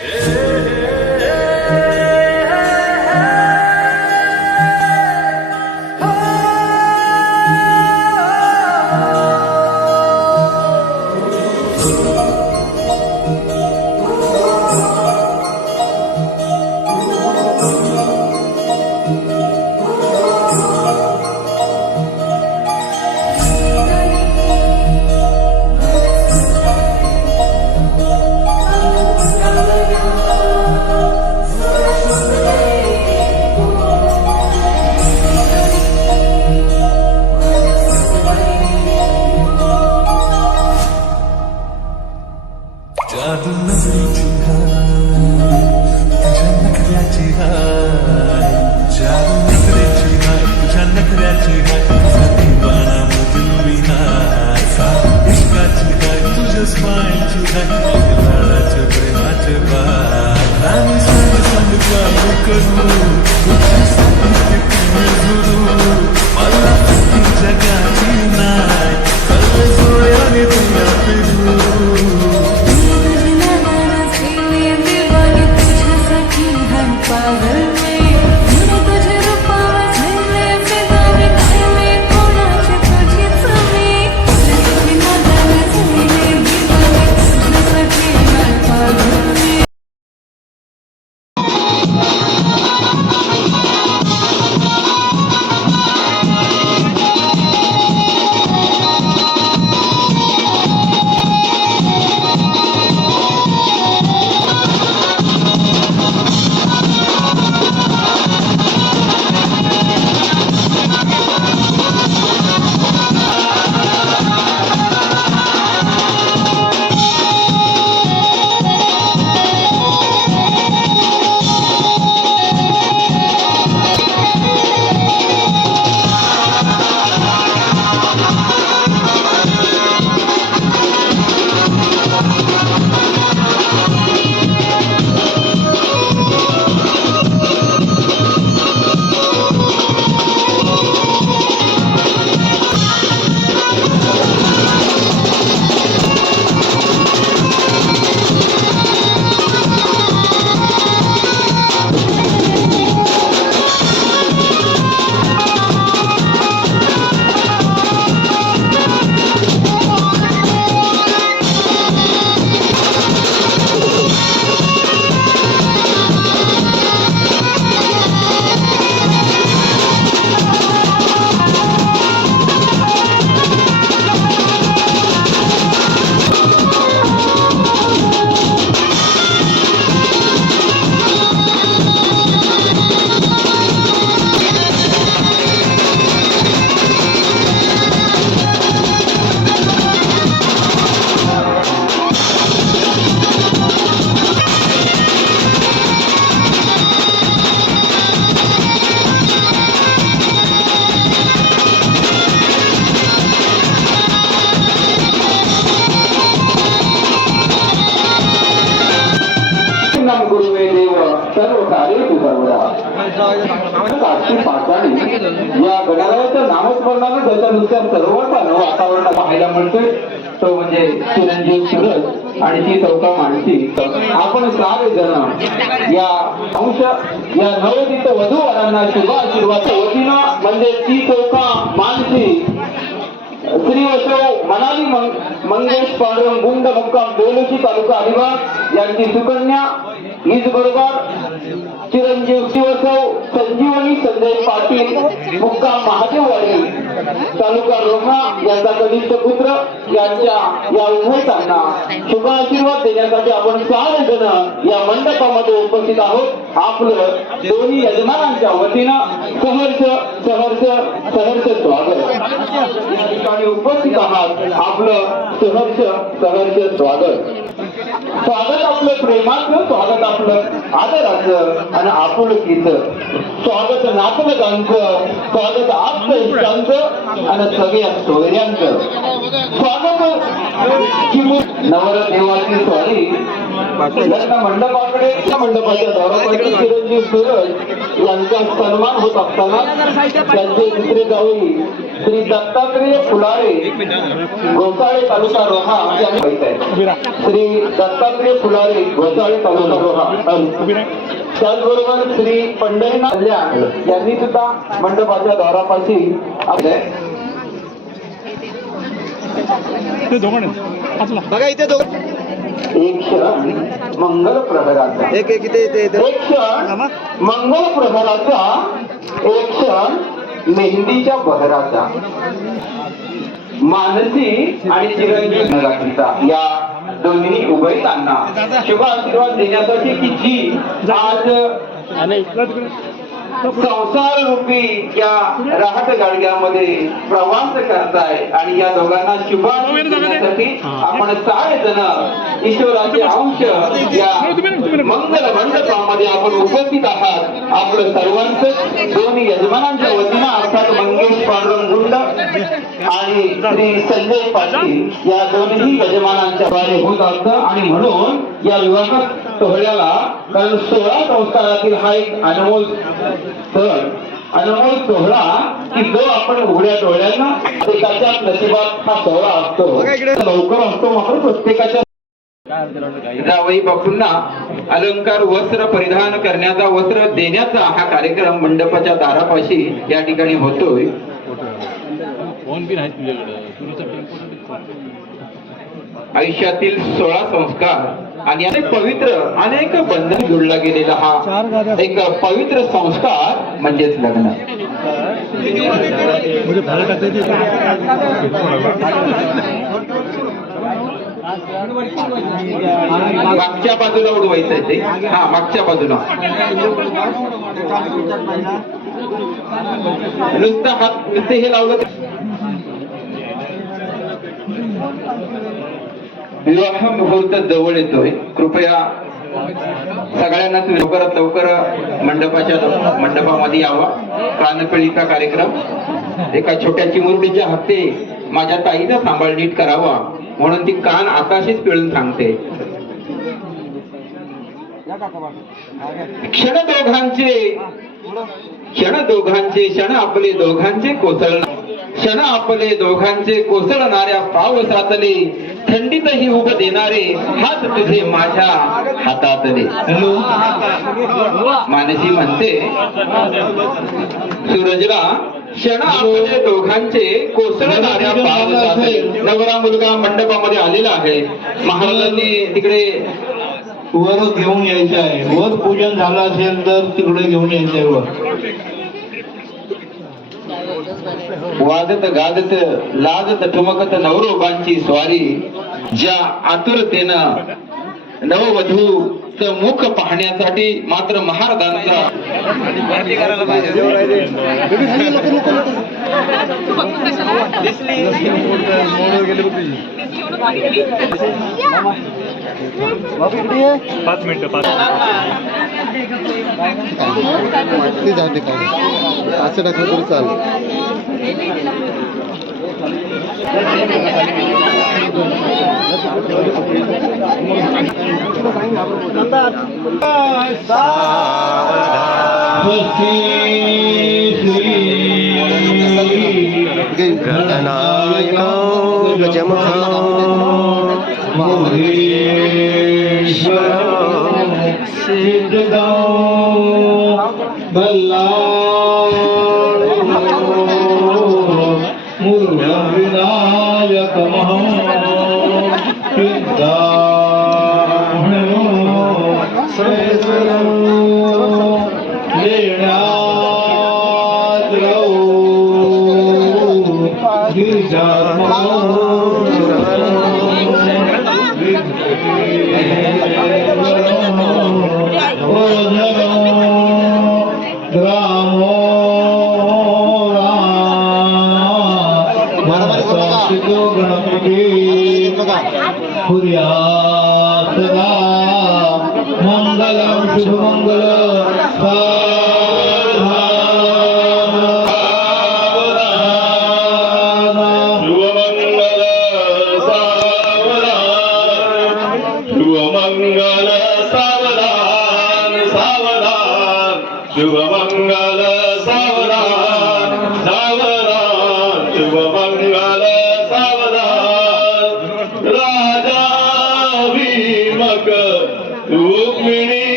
Hey! माणसी आपण सारे जण. या अंश या नवोदित वधू वरांना शुभ आशीर्वाद वतीनं म्हणजे ती चौका मानसी श्री वसो मनाली मंगेश पांडुरंग गुंड मुक्काम बेलुची तालुका अलिबाग यांची सुकन्या हीच बरोबर चिरंजीव शिव शिवसव संजीवनी संजय पाटील मुक्का महादेववाडी तालुका रोहा यांचा कनिष्ठ पुत्र यांच्या या उभयतांना शुभ आशीर्वाद देण्यासाठी आपण चार जण या मंडपामध्ये उपस्थित आहोत. आपलं दोन्ही यजमानांच्या वतीनं सहर्ष सहर्ष सहर्ष स्वागत. या ठिकाणी उपस्थित आहात आपलं सहर्ष सहर्ष स्वागत. स्वागत आपलं प्रेमाचं स्वागत आपलं आदराचं आणि आपुलकीचं. स्वागत नातलगांचं स्वागत आप्त इष्टांचं आणि सगळ्या सोयऱ्यांचं. स्वागत नवरदेवाची स्वारी लग्न मंडपाकडे त्या मंडपाच्या दौऱ्याकडे चिरंजीव सूरज यांचा सन्मान होत असताना त्यांचे दुसरे जावई श्री दत्तात्रेय फुलारे घोसाळे तालुका रोहा यांनी माहीत आहे. श्री दत्तात्रेय फुलारे घोसाळे तालुका रोहा. त्याचबरोबर श्री पंढरीनाथ कल्याण यांनी सुद्धा मंडपाच्या दारापाशी आपले बघा इथे दोघ. एक क्षण मंगल प्रहराचा. एक क्षण मंगल प्रहराचा एक क्षण मेहंदीच्या बहराचा. मानसी आणि चिरंजीव या दोन्ही उभयतांना शुभ आशीर्वाद देण्यासाठी की जी आज संसार रूपी या राहत गाडग्यामध्ये प्रवास करताय आणि या दोघांना शुभाशीर्वाद देण्यासाठी आपण सारे जण ईश्वराचे अंश या मंगल मंडपामध्ये आपण उपस्थित आहात. आपलं सर्वांचं दोन्ही यजमानांच्या वतीनं अर्थात मंगेश पांडुरंग गुंड आणि श्री संजय पाटील या दोन्ही यजमानांच्या द्वारे होत असतं. आणि म्हणून या विवाह सोहळ्याला कारण सोळा संस्कारातील हा एक अनमोल सण. अनमोल सोहळा की जो आपण उघड्या डोळ्यांना प्रत्येकाच्या प्रतिभात हा सोहळा असतो. लवकर असतो मात्र प्रत्येकाच्या जावई बापूंना अलंकार वस्त्र परिधान करण्याचा वस्त्र देण्याचा हा कार्यक्रम मंडपाच्या दारापाशी या ठिकाणी होतोय. आयुष्यातील सोळा संस्कार आणि अनेक पवित्र अनेक बंधन जोडला गेलेला हा एक पवित्र संस्कार म्हणजेच लग्न. मागच्या बाजूला उडवायचंय ते. हा मागच्या बाजूला. नुसतं हात नुसते हे लावलं विवाह मुहूर्त जवळ येतोय. कृपया सगळ्यांनाच लवकरात लवकर मंडपाच्या मंडपामध्ये यावा. प्राणपळीचा कार्यक्रम. एका छोट्या चिमुरडीच्या हस्ते माझ्या ताईनं सांभाळ नीट करावा. म्हणून ती कान आताशीच पिळून सांगते. क्षण दोघांचे क्षण दोघांचे क्षण आपले दोघांचे कोसळणार. क्षण आपले दोघांचे कोसळणाऱ्या पावसातले थंडीतही उभ देणारे हात तुझे माझ्या हातातले. मानसी म्हणते सूरजला क्षण आपले दोघांचे कोसळणाऱ्या पावसातले. नवरा मुलगा मंडपामध्ये आलेला आहे. महाराजांनी तिकडे वर घेऊन यायचं आहे. वर पूजन झालं असेल तर तिकडे घेऊन यायचं आहे वर वाजत गाजत लाजत ठुमकत नवरोबांची स्वारी ज्या आतुरतेनं नववधूच मुख पाहण्यासाठी मात्र महाराजांचा पाच मिनिटं पाच असं टाकलं तरी चालेल मुरुगविनायक 부랴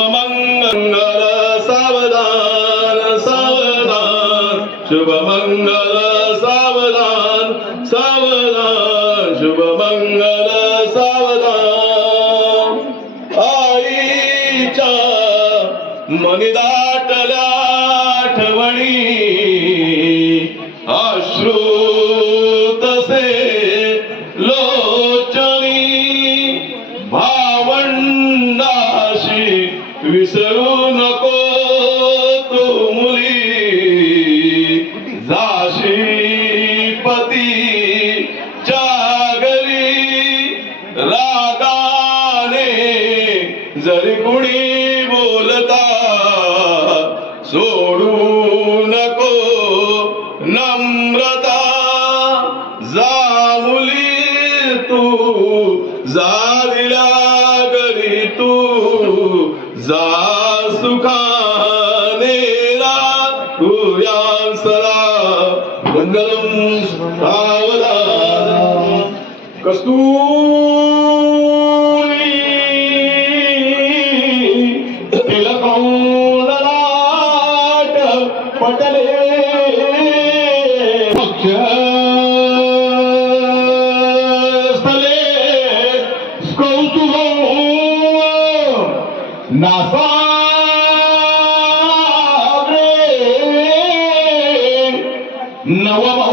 शुभमंगल सावधान सावधान। शुभमंगल na wao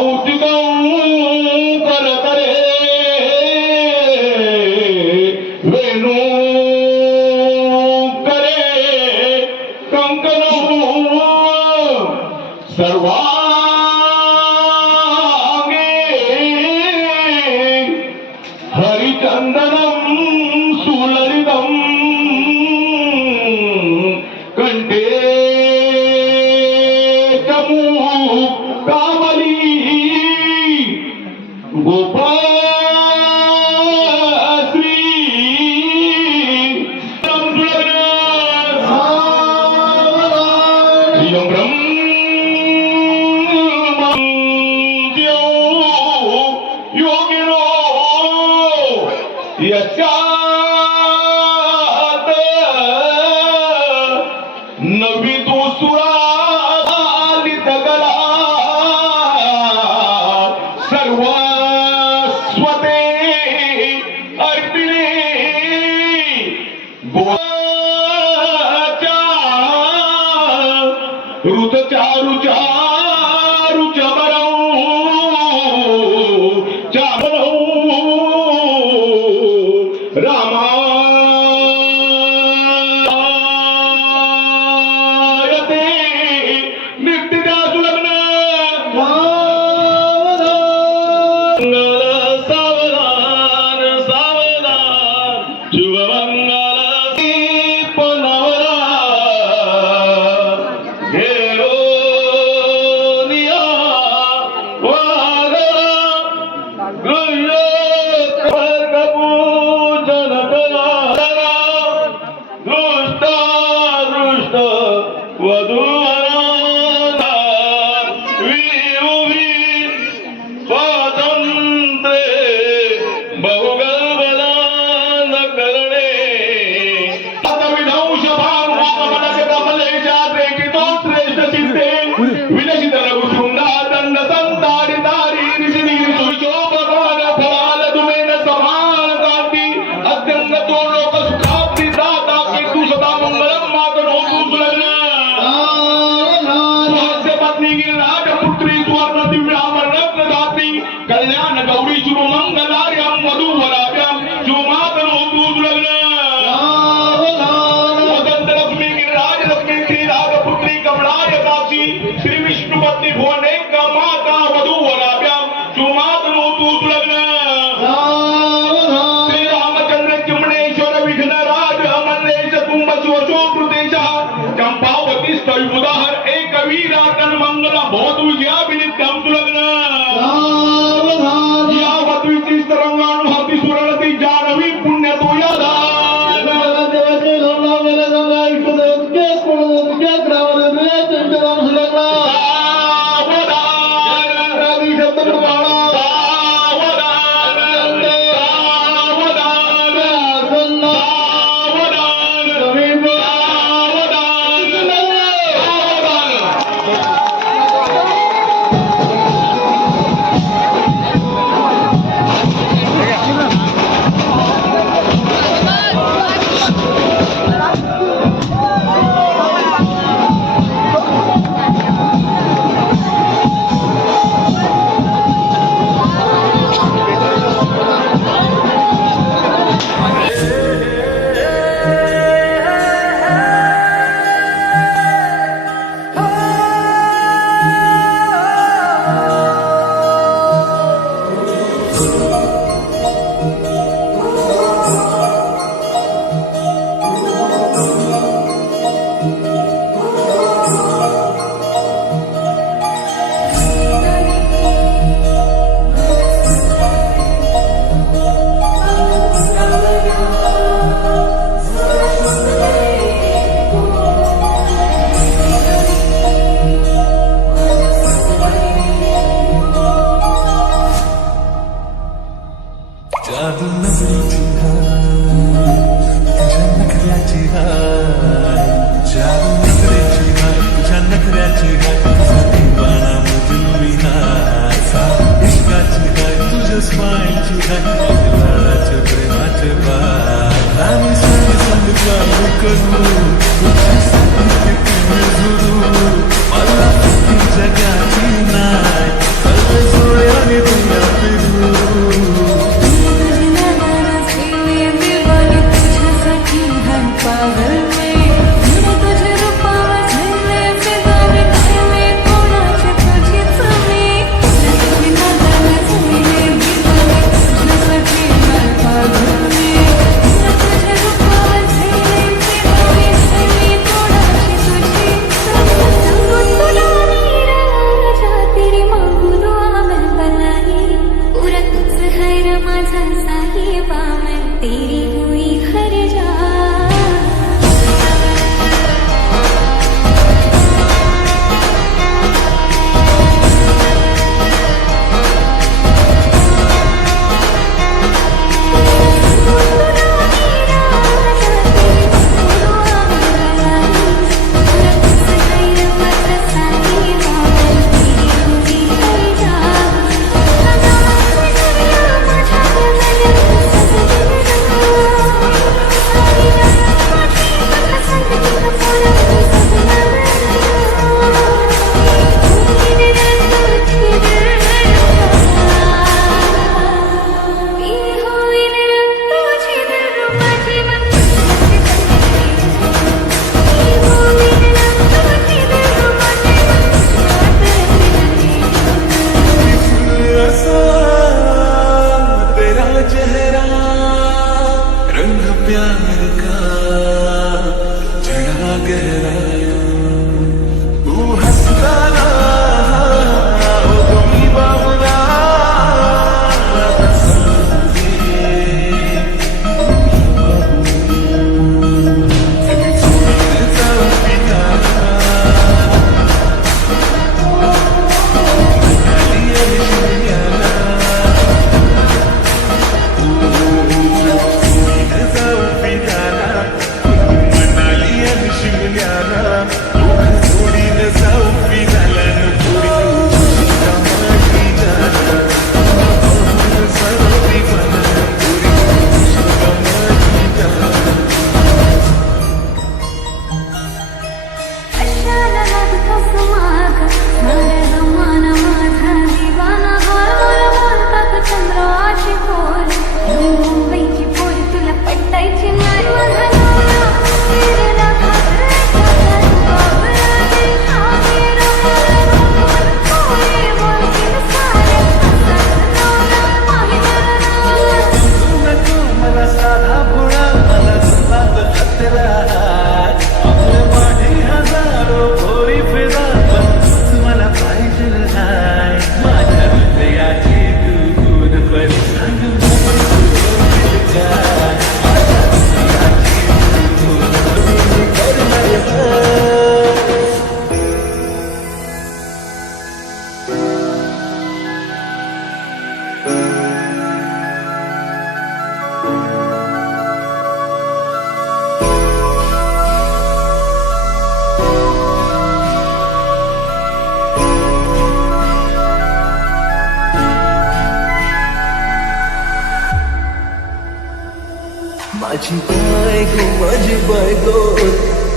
माझी बायको माझी बायको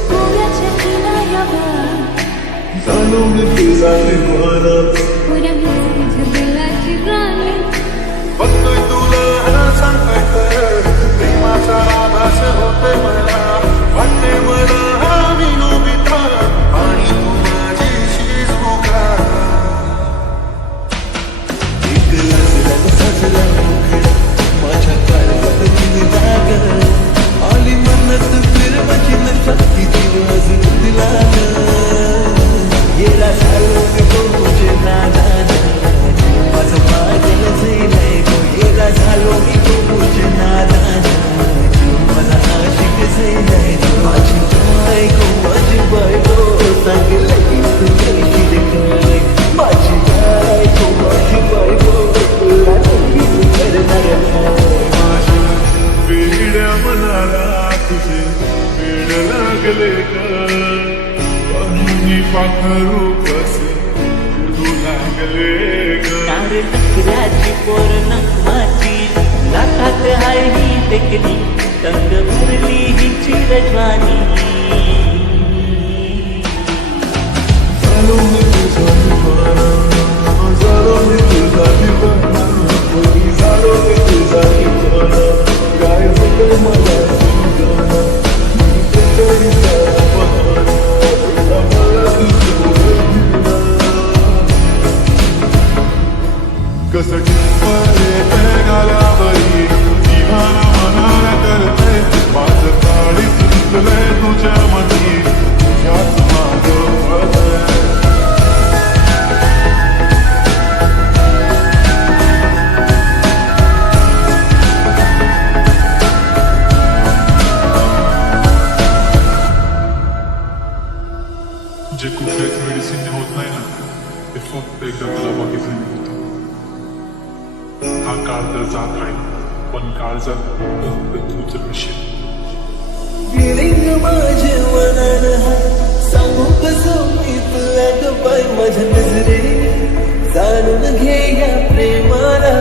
गोव्याच्या किनाऱ्यावर झालो मी तुझा दिवाना पुऱ्या तुझ्या दिलाची राणी बघतोय तुला सांगतोय प्रेमाचा आभास होते मला वाटते मला विनोबिता आली मनात फिरवाची नसती दिवस दिला गेला झालो मी जात राहील पण काळ जात तूच विषय फिलिंग माझे मनान सांगू कसं मी तुला ग माझ्या नजरे जाणून घे या प्रेमाला.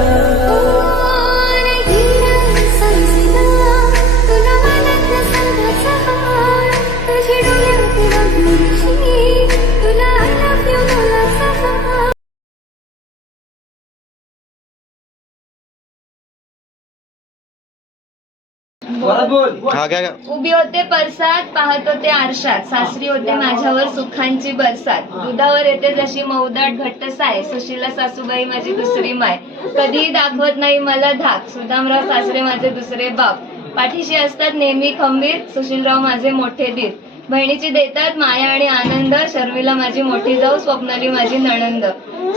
हा उभी होते परसात पाहत होते आरशात. सासरी होते माझ्यावर सुखांची बरसात. दुधावर येते जशी मौदाट घट्ट साय सुशीला सासूबाई माझी दुसरी माय. कधीही दाखवत नाही मला धाक. सुदामराव सासरे माझे दुसरे बाप. पाठीशी असतात नेहमी खंबीर सुशीलराव माझे मोठे दीर. बहिणीची देतात माया आणि आनंद शर्मिला माझी मोठी जाऊ स्वप्नाली माझी नणंद.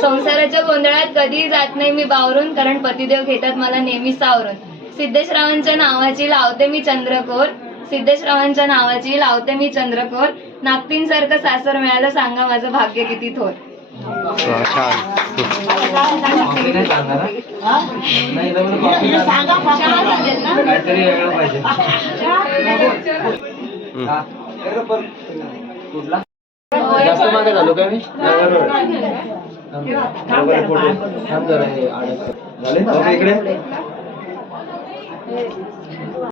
संसाराच्या गोंधळात कधीही जात नाही मी बावरून कारण पतिदेव घेतात मला नेहमी सावरून. सिद्धेशरावांच्या नावाची लावते मी चंद्रकोर. सिद्धेशरावांच्या नावाची लावते मी चंद्रकोर. नागपींसारखं सासर मिळालं सांगा माझं भाग्य किती थोर. जास्त मागे झालो का मी. झाले? इकडे. 对成都啊